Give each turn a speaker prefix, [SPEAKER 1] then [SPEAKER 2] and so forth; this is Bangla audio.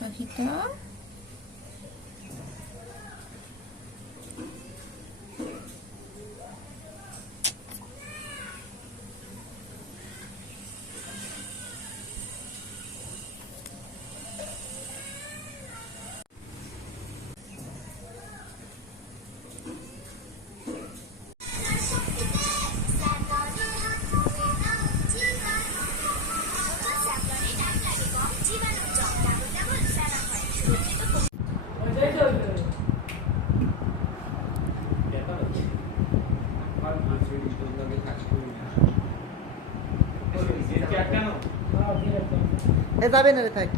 [SPEAKER 1] 맛있다. যাবে না রে থাক।